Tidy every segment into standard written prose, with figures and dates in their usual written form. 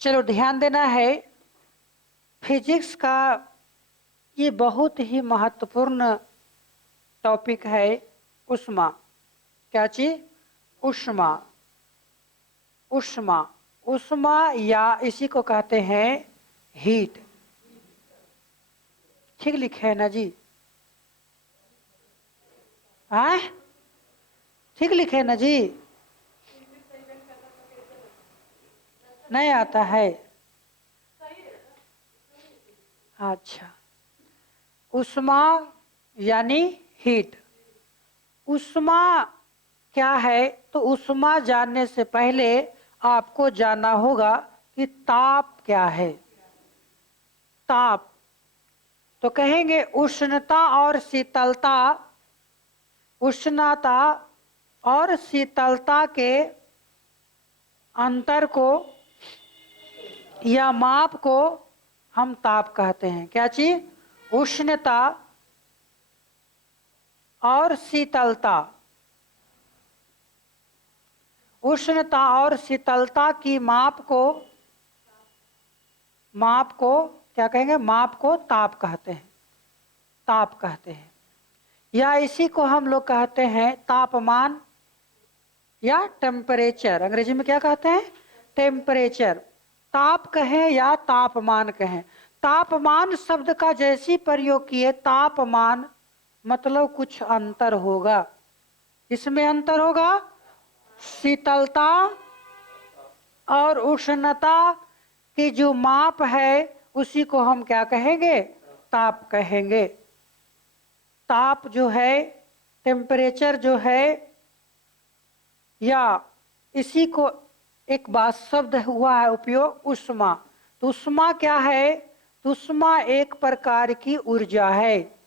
चलो ध्यान देना है, फिजिक्स का ये बहुत ही महत्वपूर्ण टॉपिक है। ऊष्मा, क्या चीज? ऊष्मा। ऊष्मा, ऊष्मा या इसी को कहते हैं हीट। ठीक लिखे है ना जी? हाँ, ठीक लिखे है ना जी? नहीं आता है? अच्छा, ऊष्मा यानी हीट। ऊष्मा क्या है? तो ऊष्मा जानने से पहले आपको जानना होगा कि ताप क्या है। ताप तो कहेंगे उष्णता और शीतलता। उष्णता और शीतलता के अंतर को या माप को हम ताप कहते हैं। क्या चीज? उष्णता और शीतलता। उष्णता और शीतलता की माप को क्या कहेंगे? माप को ताप कहते हैं। ताप कहते हैं, या इसी को हम लोग कहते हैं तापमान या टेम्परेचर। अंग्रेजी में क्या कहते हैं? टेम्परेचर। ताप कहें या तापमान कहें, तापमान शब्द का जैसी प्रयोग किए तापमान मतलब कुछ अंतर होगा। इसमें अंतर होगा। शीतलता और उष्णता की जो माप है उसी को हम क्या कहेंगे? ताप कहेंगे। ताप जो है, टेम्परेचर जो है, या इसी को एक बात शब्द हुआ है उपयोग ऊष्मा। तो ऊष्मा क्या है? तो ऊष्मा एक प्रकार की ऊर्जा है।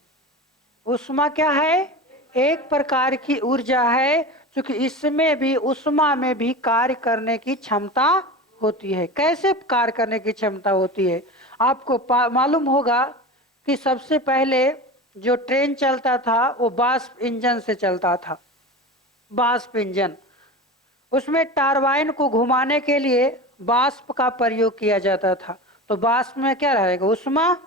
ऊष्मा क्या है? एक प्रकार की ऊर्जा है, क्योंकि इसमें भी ऊष्मा में भी कार्य करने की क्षमता होती है। कैसे कार्य करने की क्षमता होती है? आपको मालूम होगा कि सबसे पहले जो ट्रेन चलता था वो वाष्प इंजन से चलता था। वाष्प इंजन, उसमें टरबाइन को घुमाने के लिए वाष्प का प्रयोग किया जाता था। तो वाष्प में क्या रहेगा? ऊष्मा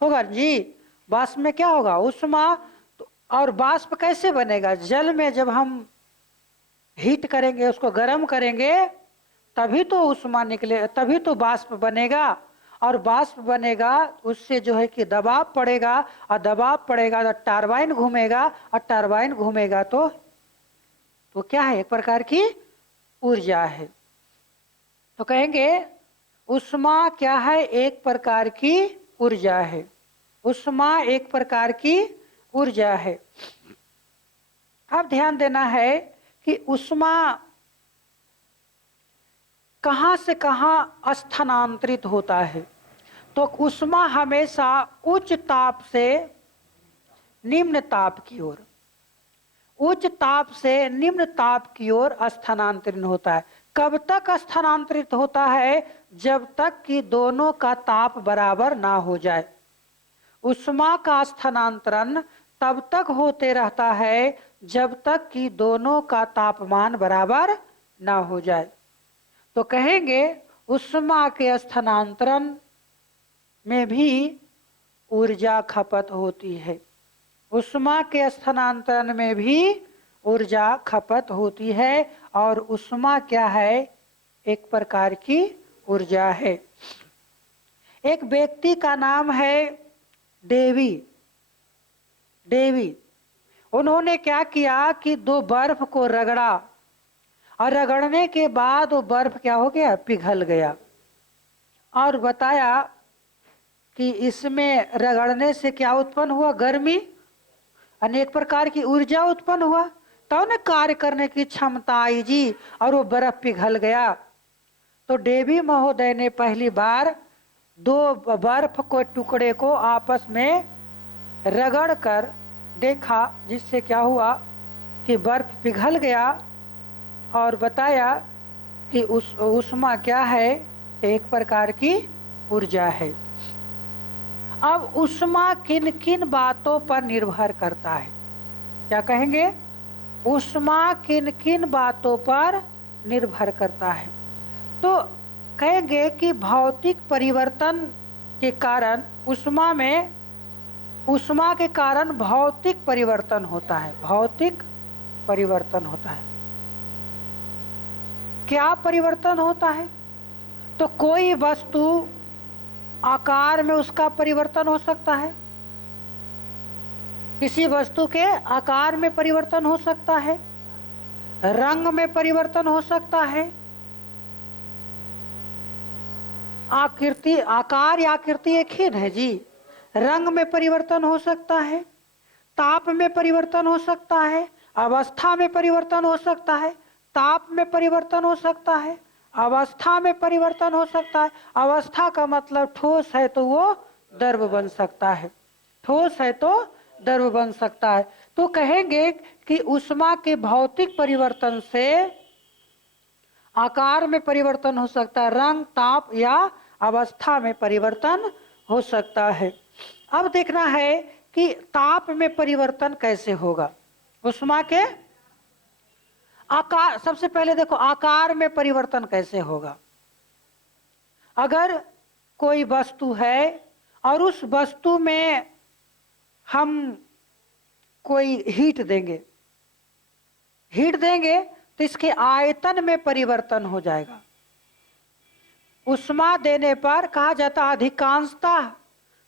होगा जी। वाष्प में क्या होगा? ऊष्मा। तो और वाष्प कैसे बनेगा? जल में जब हम हीट करेंगे, उसको गर्म करेंगे, तभी तो ऊष्मा निकले, तभी तो वाष्प बनेगा। और वाष्प बनेगा उससे जो है कि दबाव पड़ेगा, और दबाव पड़ेगा तो टरबाइन घूमेगा, और टरबाइन घूमेगा तो क्या है? एक प्रकार की ऊर्जा है। तो कहेंगे ऊष्मा क्या है? एक प्रकार की ऊर्जा है। ऊष्मा एक प्रकार की ऊर्जा है। अब ध्यान देना है कि ऊष्मा कहां से कहां स्थानांतरित होता है। तो ऊष्मा हमेशा उच्च ताप से निम्न ताप की ओर, उच्च ताप से निम्न ताप की ओर स्थानांतरित होता है। कब तक स्थानांतरित होता है? जब तक कि दोनों का ताप बराबर ना हो जाए। ऊष्मा का स्थानांतरण तब तक होते रहता है जब तक कि दोनों का तापमान बराबर ना हो जाए। तो कहेंगे ऊष्मा के स्थानांतरण में भी ऊर्जा खपत होती है। ऊष्मा के स्थानांतरण में भी ऊर्जा खपत होती है। और ऊष्मा क्या है? एक प्रकार की ऊर्जा है। एक व्यक्ति का नाम है डेवी। डेवी, उन्होंने क्या किया कि दो बर्फ को रगड़ा, और रगड़ने के बाद वो बर्फ क्या हो गया? पिघल गया। और बताया कि इसमें रगड़ने से क्या उत्पन्न हुआ? गर्मी, अनेक प्रकार की ऊर्जा उत्पन्न हुआ, तो न कार्य करने की क्षमता आई जी, और वो बर्फ पिघल गया। तो डेवी महोदय ने पहली बार दो बर्फ को टुकड़े को आपस में रगड़ कर देखा, जिससे क्या हुआ कि बर्फ पिघल गया। और बताया कि ऊष्मा क्या है? एक प्रकार की ऊर्जा है। अब ऊष्मा किन किन बातों पर निर्भर करता है? क्या कहेंगे? ऊष्मा किन किन बातों पर निर्भर करता है? तो कहेंगे कि भौतिक परिवर्तन के कारण ऊष्मा के कारण भौतिक परिवर्तन होता है। भौतिक परिवर्तन होता है। क्या परिवर्तन होता है? तो कोई वस्तु आकार में उसका परिवर्तन हो सकता है, किसी वस्तु के आकार में परिवर्तन हो सकता है, रंग में परिवर्तन हो सकता है, आकृति, आकार या आकृति एक ही है जी। रंग में परिवर्तन हो सकता है, ताप में परिवर्तन हो सकता है, अवस्था में परिवर्तन हो सकता है, ताप में परिवर्तन हो सकता है, अवस्था में परिवर्तन हो सकता है। अवस्था का मतलब ठोस है तो वो द्रव बन सकता है, ठोस है तो द्रव बन सकता है। तो कहेंगे कि ऊष्मा के भौतिक परिवर्तन से आकार में परिवर्तन हो सकता है, रंग, ताप या अवस्था में परिवर्तन हो सकता है। अब देखना है कि ताप में परिवर्तन कैसे होगा। ऊष्मा के आकार, सबसे पहले देखो आकार में परिवर्तन कैसे होगा। अगर कोई वस्तु है और उस वस्तु में हम कोई हीट देंगे तो इसके आयतन में परिवर्तन हो जाएगा। ऊष्मा देने पर कहा जाता है अधिकांशतः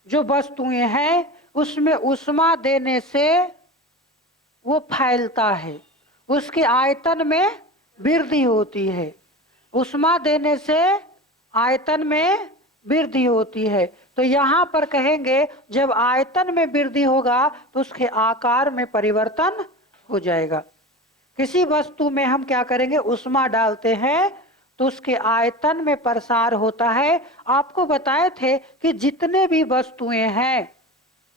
जो वस्तुएं हैं उसमें ऊष्मा देने से वो फैलता है, उसके आयतन में वृद्धि होती है। ऊष्मा देने से आयतन में वृद्धि होती है। तो यहाँ पर कहेंगे जब आयतन में वृद्धि होगा तो उसके आकार में परिवर्तन हो जाएगा। किसी वस्तु में हम क्या करेंगे, ऊष्मा डालते हैं तो उसके आयतन में प्रसार होता है। आपको बताए थे कि जितने भी वस्तुएं हैं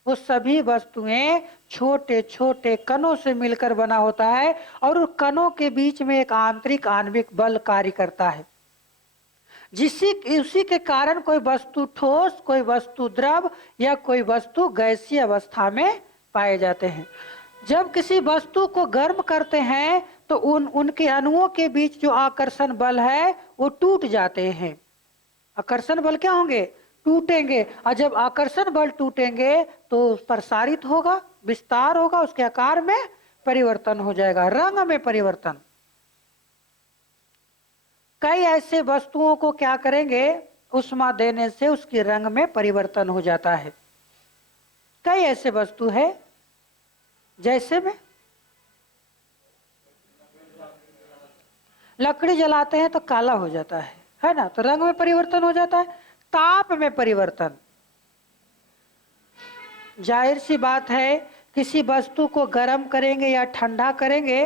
वो सभी वस्तुएं छोटे छोटे कणों से मिलकर बना होता है और उन कणों के बीच में एक आंतरिक आणविक बल कार्य करता है, उसी के कारण कोई वस्तु ठोस, कोई वस्तु द्रव या कोई वस्तु गैसीय अवस्था में पाए जाते हैं। जब किसी वस्तु को गर्म करते हैं तो उनके अणुओं के बीच जो आकर्षण बल है वो टूट जाते हैं। आकर्षण बल क्या होंगे, टूटेंगे। और जब आकर्षण बल टूटेंगे तो प्रसारित होगा, विस्तार होगा, उसके आकार में परिवर्तन हो जाएगा। रंग में परिवर्तन, कई ऐसे वस्तुओं को क्या करेंगे, ऊष्मा देने से उसके रंग में परिवर्तन हो जाता है। कई ऐसे वस्तु है जैसे में लकड़ी जलाते हैं तो काला हो जाता है ना, तो रंग में परिवर्तन हो जाता है। ताप में परिवर्तन, जाहिर सी बात है किसी वस्तु को गर्म करेंगे या ठंडा करेंगे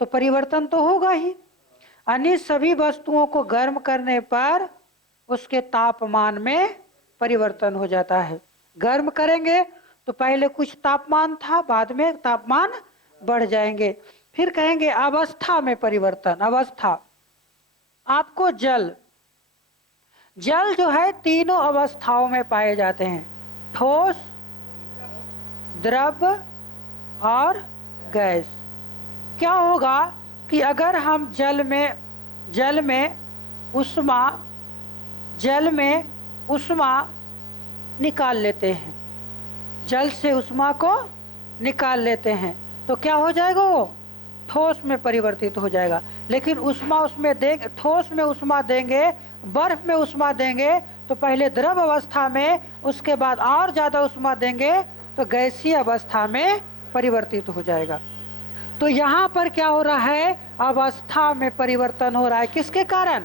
तो परिवर्तन तो होगा ही। अन्य सभी वस्तुओं को गर्म करने पर उसके तापमान में परिवर्तन हो जाता है। गर्म करेंगे तो पहले कुछ तापमान था, बाद में तापमान बढ़ जाएंगे। फिर कहेंगे अवस्था में परिवर्तन। अवस्था, आपको जल जो है तीनों अवस्थाओं में पाए जाते हैं, ठोस, द्रव और गैस। क्या होगा कि अगर हम जल में ऊष्मा निकाल लेते हैं, जल से ऊष्मा को निकाल लेते हैं तो क्या हो जाएगा, वो ठोस में परिवर्तित हो जाएगा। लेकिन ऊष्मा उसमें देंगे, ठोस में ऊष्मा देंगे, बर्फ में ऊष्मा देंगे तो पहले द्रव अवस्था में, उसके बाद और ज्यादा ऊष्मा देंगे तो गैसीय अवस्था में परिवर्तित हो जाएगा। तो यहाँ पर क्या हो रहा है, अवस्था में परिवर्तन हो रहा है। किसके कारण,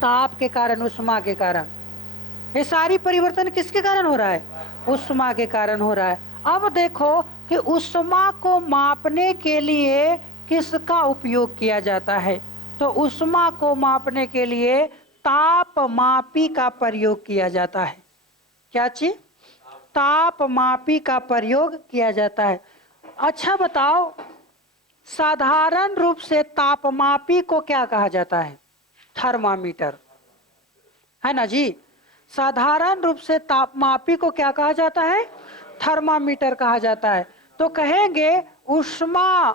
ताप के कारण, ऊष्मा के कारण। ये सारी परिवर्तन किसके कारण हो रहा है, ऊष्मा के कारण हो रहा है। अब देखो कि ऊष्मा को मापने के लिए किसका उपयोग किया जाता है, तो ऊष्मा को मापने के लिए तापमापी का प्रयोग किया जाता है। क्या चीज, तापमापी का प्रयोग किया जाता है। अच्छा बताओ, साधारण रूप से तापमापी को क्या कहा जाता है, थर्मामीटर, है ना जी। साधारण रूप से तापमापी को क्या कहा जाता है, थर्मामीटर कहा जाता है। तो कहेंगे ऊष्मा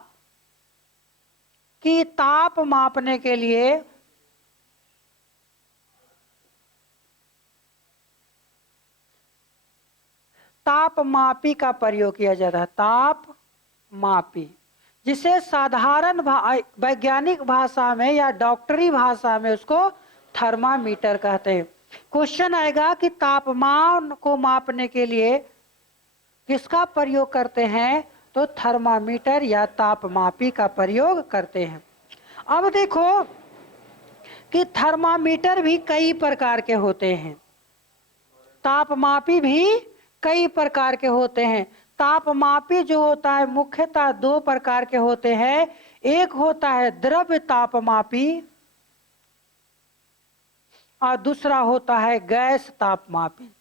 की ताप मापने के लिए तापमापी का प्रयोग किया जाता है। तापमापी, जिसे साधारण वैज्ञानिक भाषा में या डॉक्टरी भाषा में उसको थर्मामीटर कहते हैं। क्वेश्चन आएगा कि तापमान को मापने के लिए किसका प्रयोग करते हैं, तो थर्मामीटर या तापमापी का प्रयोग करते हैं। अब देखो कि थर्मामीटर भी कई प्रकार के होते हैं, तापमापी भी कई प्रकार के होते हैं। तापमापी जो होता है मुख्यतः दो प्रकार के होते हैं। एक होता है द्रव्य तापमापी और दूसरा होता है गैस तापमापी।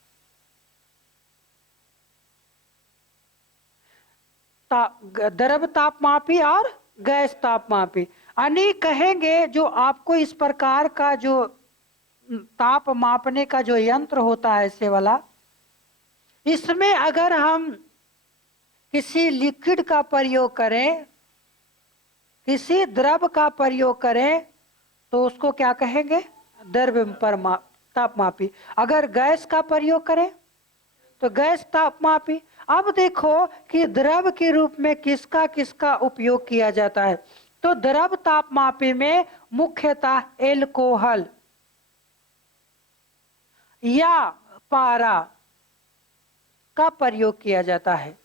द्रव्य तापमापी और गैस तापमापी, यानी कहेंगे जो आपको इस प्रकार का जो ताप मापने का जो यंत्र होता है ऐसे वाला, इसमें अगर हम किसी लिक्विड का प्रयोग करें, किसी द्रव का प्रयोग करें, तो उसको क्या कहेंगे, द्रव्य तापमापी। अगर गैस का प्रयोग करें तो गैस तापमापी। अब देखो कि द्रव के रूप में किसका किसका उपयोग किया जाता है, तो द्रव तापमापी में मुख्यतः एल्कोहल या पारा का प्रयोग किया जाता है।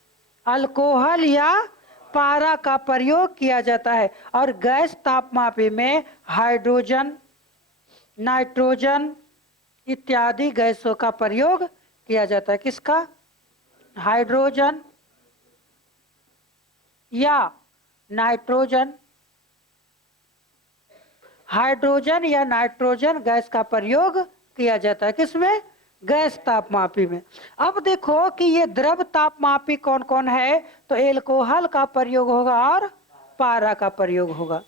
अल्कोहल या पारा का प्रयोग किया जाता है। और गैस तापमापी में हाइड्रोजन, नाइट्रोजन इत्यादि गैसों का प्रयोग किया जाता है। किसका, हाइड्रोजन या नाइट्रोजन, हाइड्रोजन या नाइट्रोजन गैस का प्रयोग किया जाता है। किसमें, गैस तापमापी में। अब देखो कि ये द्रव तापमापी कौन कौन है, तो एल्कोहल का प्रयोग होगा और पारा का प्रयोग होगा।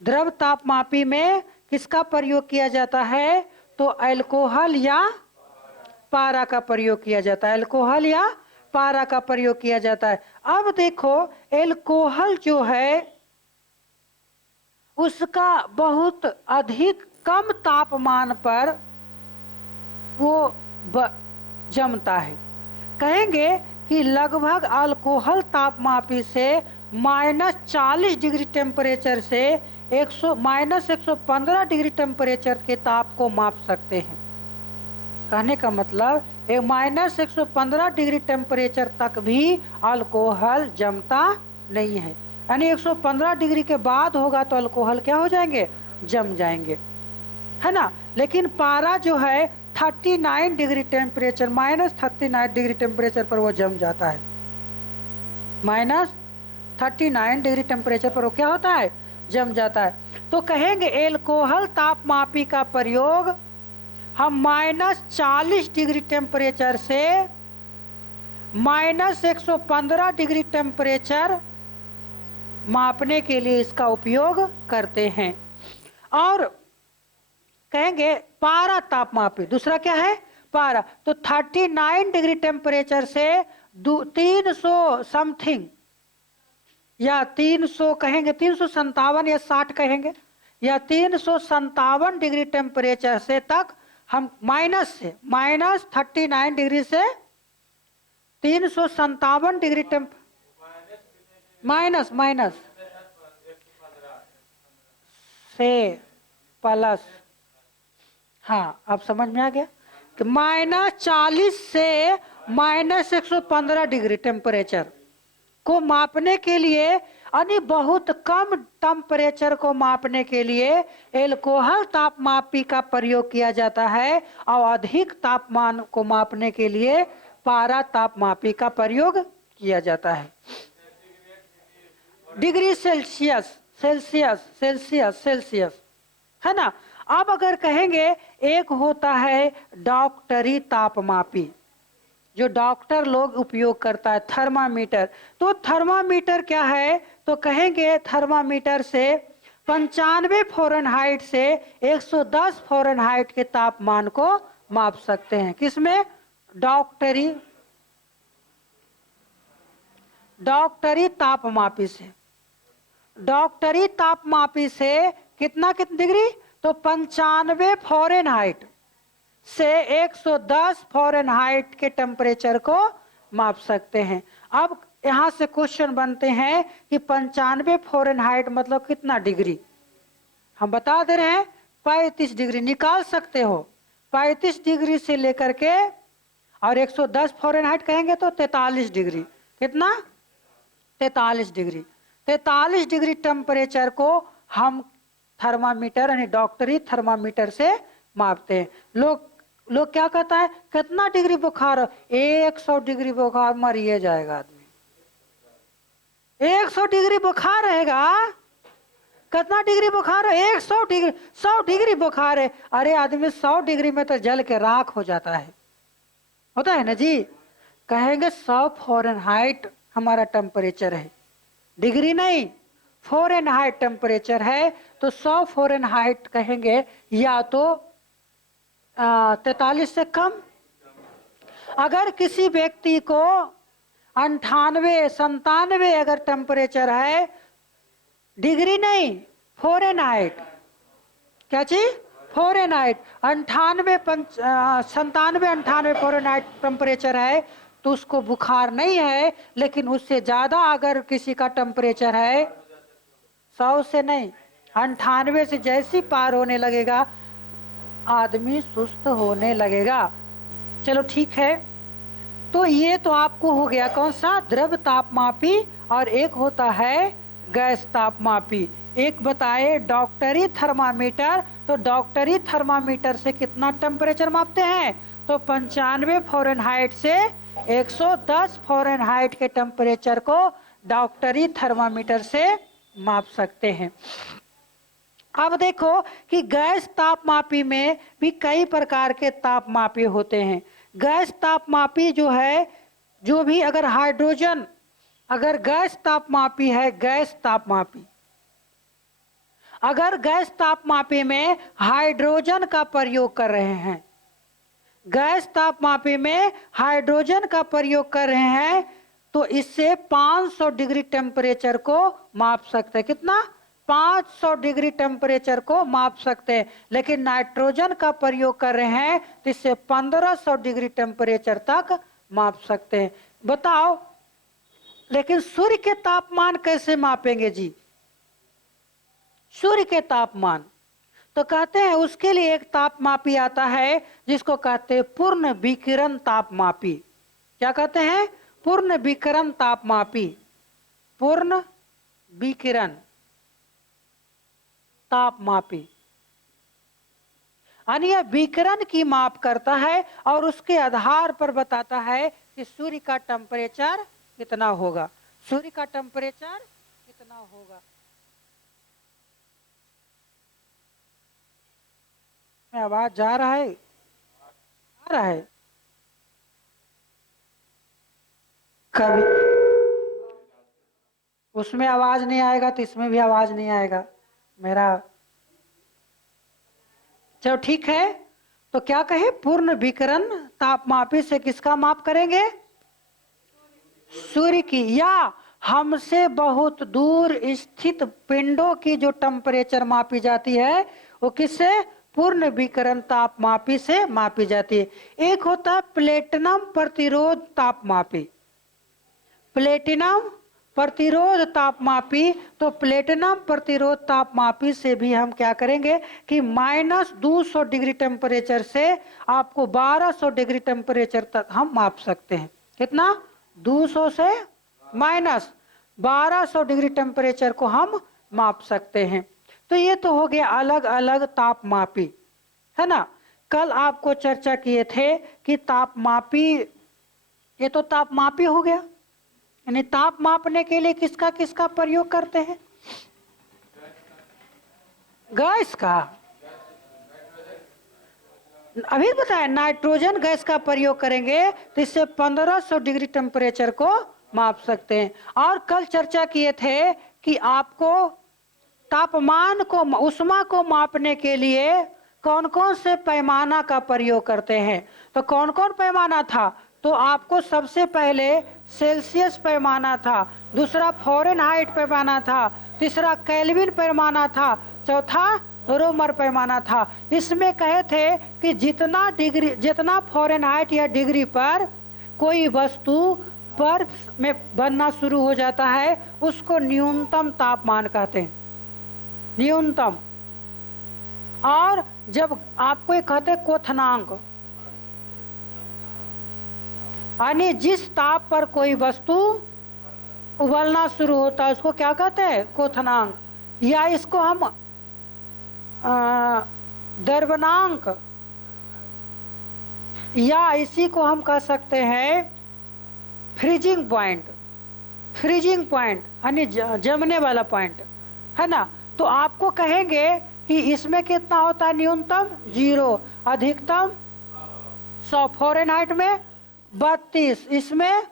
द्रव तापमापी में किसका प्रयोग किया जाता है, तो अल्कोहल या पारा का प्रयोग किया जाता है। अल्कोहल या पारा का प्रयोग किया जाता है। अब देखो एल्कोहल जो है उसका बहुत अधिक कम तापमान पर वो जमता है। कहेंगे कि लगभग अल्कोहल तापमापी से -40 डिग्री टेम्परेचर से -115 डिग्री टेम्परेचर के ताप को माप सकते हैं। कहने का मतलब -115 डिग्री टेम्परेचर तक भी अल्कोहल जमता नहीं है, यानी 115 डिग्री के बाद होगा तो अल्कोहल क्या हो जाएंगे, जम जाएंगे, है ना। लेकिन पारा जो है 39 डिग्री टेम्परेचर, -39 डिग्री टेम्परेचर पर वो जम जाता है। -39 डिग्री टेम्परेचर पर वो क्या होता है, जम जाता है। तो कहेंगे एल्कोहल तापमापी का प्रयोग हम -40 डिग्री टेम्परेचर से -115 डिग्री टेम्परेचर मापने के लिए इसका उपयोग करते हैं। और कहेंगे पारा तापमापी, दूसरा क्या है, पारा। तो 39 डिग्री टेम्परेचर से 300 समथिंग या 300 कहेंगे, 357 या 60 कहेंगे, या 357 डिग्री टेम्परेचर से तक हम -39 डिग्री से 357 डिग्री माइनस से प्लस, हाँ अब समझ में आ गया कि -40 से -115 डिग्री टेम्परेचर को मापने के लिए, यानी बहुत कम टेम्परेचर को मापने के लिए एल्कोहल तापमापी का प्रयोग किया जाता है, और अधिक तापमान को मापने के लिए पारा तापमापी का प्रयोग किया जाता है। डिग्री सेल्सियस, है ना। अब अगर कहेंगे एक होता है डॉक्टरी तापमापी, जो डॉक्टर लोग उपयोग करता है, थर्मामीटर। तो थर्मामीटर क्या है, तो कहेंगे थर्मामीटर से 95 फ़ारेनहाइट से 110 फ़ारेनहाइट के तापमान को माप सकते हैं। किसमें, डॉक्टरी तापमापी से। डॉक्टरी तापमापी से कितना डिग्री, तो 95 फ़ारेनहाइट से 110 फ़ारेनहाइट के टेम्परेचर को माप सकते हैं। अब यहाँ से क्वेश्चन बनते हैं कि 95 फ़ारेनहाइट मतलब कितना डिग्री। हम बता दे रहे हैं 35 डिग्री निकाल सकते हो। 35 डिग्री से लेकर के और 110 फ़ारेनहाइट कहेंगे तो 43 डिग्री। कितना? 43 डिग्री। 43 डिग्री टेम्परेचर को हम थर्मामीटर यानी डॉक्टरी थर्मामीटर से मापते हैं। लोग क्या कहता है कितना डिग्री बुखार? 100 डिग्री बुखार, मरिए जाएगा आदमी। 100 डिग्री बुखार रहेगा? कितना डिग्री बुखार है? 100 डिग्री। 100 डिग्री बुखार है। अरे आदमी 100 डिग्री में तो जल के राख हो जाता है, होता है ना जी। कहेंगे 100 फ़ारेनहाइट हमारा टेम्परेचर है, डिग्री नहीं, फ़ारेनहाइट टेम्परेचर है। तो 100 फ़ारेनहाइट कहेंगे या तो 43 से कम। अगर किसी व्यक्ति को 98 97 अगर टेम्परेचर है, डिग्री नहीं फ़ारेनहाइट, क्या चीज? फ़ारेनहाइट। 98 97 98 फ़ारेनहाइट टेम्परेचर है तो उसको बुखार नहीं है। लेकिन उससे ज्यादा अगर किसी का टेम्परेचर है, 100 से नहीं 98 से जैसी पार होने लगेगा आदमी सुस्त होने लगेगा। चलो ठीक है, तो ये तो आपको हो गया कौन सा? द्रव तापमापी, और एक होता है गैस तापमापी। एक बताए डॉक्टरी थर्मामीटर। तो डॉक्टरी थर्मामीटर से कितना टेम्परेचर मापते हैं? तो 95 फ़ारेनहाइट से 110 फ़ारेनहाइट के टेम्परेचर को डॉक्टरी थर्मामीटर से माप सकते हैं। अब देखो कि गैस तापमापी में भी कई प्रकार के तापमापी होते हैं। गैस तापमापी जो है, जो भी अगर हाइड्रोजन, अगर गैस तापमापी है, गैस तापमापी, अगर गैस तापमापी में हाइड्रोजन का प्रयोग कर रहे हैं, गैस तापमापी में हाइड्रोजन का प्रयोग कर रहे हैं, तो इससे 500 डिग्री टेम्परेचर को माप सकते हैं। कितना? 500 डिग्री टेम्परेचर को माप सकते हैं। लेकिन नाइट्रोजन का प्रयोग कर रहे हैं तो इससे 1500 डिग्री टेम्परेचर तक माप सकते हैं। बताओ, लेकिन सूर्य के तापमान कैसे मापेंगे जी? सूर्य के तापमान तो कहते हैं उसके लिए एक तापमापी आता है जिसको कहते हैं पूर्ण विकिरण तापमापी। क्या कहते हैं? पूर्ण विकिरण तापमापी। पूर्ण विकिरण तापमापी यानी यह विकिरण की माप करता है और उसके आधार पर बताता है कि सूर्य का टेम्परेचर कितना होगा। सूर्य का टेम्परेचर कितना होगा। आवाज जा रहा है? आ रहा है? कभी उसमें आवाज नहीं आएगा तो इसमें भी आवाज नहीं आएगा मेरा। चलो ठीक है, तो क्या कहे? पूर्ण विकिरण तापमापी से किसका माप करेंगे? सूर्य की, या हमसे बहुत दूर स्थित पिंडों की जो टेम्परेचर मापी जाती है वो किससे? पूर्ण विकिरण तापमापी से मापी जाती है। एक होता है प्लेटिनम प्रतिरोध तापमापी। प्लेटिनम प्रतिरोध तापमापी। तो प्लेटिनम प्रतिरोध तापमापी से भी हम क्या करेंगे कि -200 डिग्री टेम्परेचर से आपको 1200 डिग्री टेम्परेचर तक हम माप सकते हैं। कितना? 200 से -1200 डिग्री टेम्परेचर को हम माप सकते हैं। तो ये तो हो गया अलग अलग तापमापी, है ना। कल आपको चर्चा किए थे कि तापमापी, ये तो तापमापी हो गया, यानी ताप मापने के लिए किसका किसका प्रयोग करते हैं? गैस का। अभी बताया नाइट्रोजन गैस का प्रयोग करेंगे तो इससे 1500 डिग्री टेम्परेचर को माप सकते हैं। और कल चर्चा किए थे कि आपको तापमान को, उष्मा को मापने के लिए कौन कौन से पैमाना का प्रयोग करते हैं। तो कौन कौन पैमाना था? तो आपको सबसे पहले सेल्सियस पैमाना था, दूसरा फ़ारेनहाइट पैमाना था, तीसरा केल्विन पैमाना था, चौथा रोमर पैमाना था। इसमें कहे थे कि जितना फ़ारेनहाइट या डिग्री पर कोई वस्तु बर्फ में बनना शुरू हो जाता है उसको न्यूनतम तापमान कहते हैं, न्यूनतम। और जब आपको एक कहते हैं क्वथनांक, यानी जिस ताप पर कोई वस्तु उबलना शुरू होता है उसको क्या कहते हैं, क्वथनांक। या इसको हम द्रवनांक, या इसी को हम कह सकते हैं फ्रीजिंग पॉइंट। फ्रीजिंग पॉइंट यानी जमने वाला पॉइंट, है ना। तो आपको कहेंगे कि इसमें कितना होता है, न्यूनतम 0, अधिकतम 100 फ़ारेनहाइट में 32, इसमें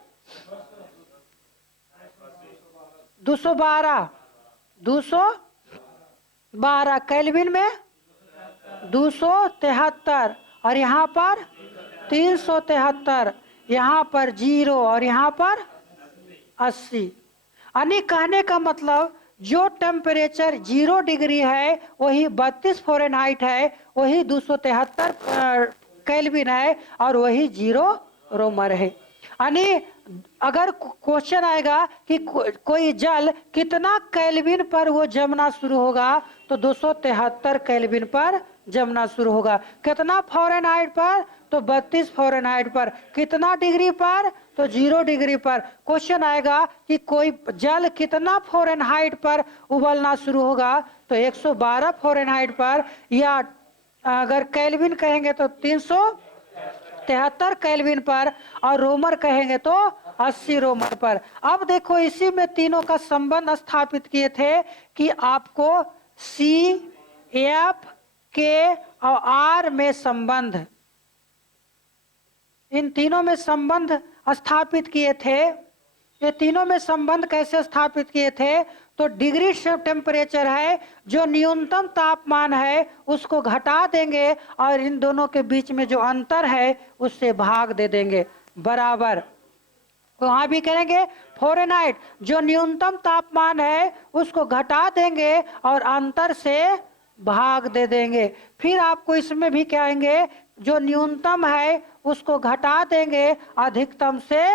212 केल्विन में 273, और यहाँ पर 373, यहाँ पर 0 और यहाँ पर 80। यानी कहने का मतलब जो टेम्परेचर 0 डिग्री है वही 32 फ़ारेनहाइट है, वही 273 केल्विन है, और वही 0 रोमर है। यानी अगर क्वेश्चन आएगा कि कोई जल कितना केल्विन पर वो जमना शुरू होगा, तो 273 केल्विन पर जमना शुरू होगा। कितना फ़ारेनहाइट पर, तो 32 फ़ारेनहाइट पर। कितना डिग्री पर, तो 0 डिग्री पर। क्वेश्चन आएगा कि कोई जल कितना फ़ारेनहाइट पर उबलना शुरू होगा, तो 112 फ़ारेनहाइट पर, या अगर केल्विन कहेंगे तो 373 केल्विन पर, और रोमर कहेंगे तो 80 रोमर पर। अब देखो इसी में तीनों का संबंध स्थापित किए थे कि आपको सी, एफ, के और आर में संबंध, इन तीनों में संबंध स्थापित किए थे। ये तीनों में संबंध कैसे स्थापित किए थे, तो डिग्री टेम्परेचर है, जो न्यूनतम तापमान है उसको घटा देंगे और इन दोनों के बीच में जो अंतर है उससे भाग दे देंगे, बराबर। वहां भी करेंगे फ़ारेनहाइट, जो न्यूनतम तापमान है उसको घटा देंगे और अंतर से भाग दे देंगे। फिर आपको इसमें भी कहेंगे जो न्यूनतम है उसको घटा देंगे, अधिकतम से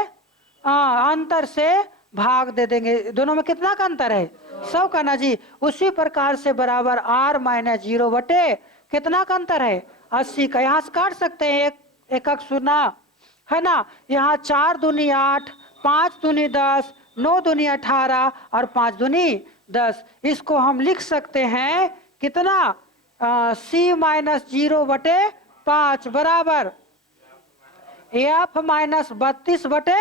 अंतर से भाग दे देंगे। दोनों में कितना का अंतर है, 100 का ना जी। उसी प्रकार से बराबर R - 0 बटे कितना का अंतर है, 80 का। यहाँ से काट सकते हैं, एक एक सुना है ना। यहाँ 4 दूनी 8, 5 दूनी 10, 9 दूनी 18 और 5 दूनी 10। इसको हम लिख सकते हैं कितना, C - 0 बटे 5 बराबर F - 32 बटे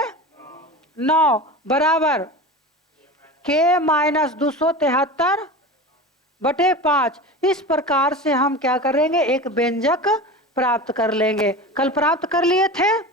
9 बराबर K - 273 बटे 5। इस प्रकार से हम क्या करेंगे, एक व्यंजक प्राप्त कर लेंगे। कल प्राप्त कर लिए थे।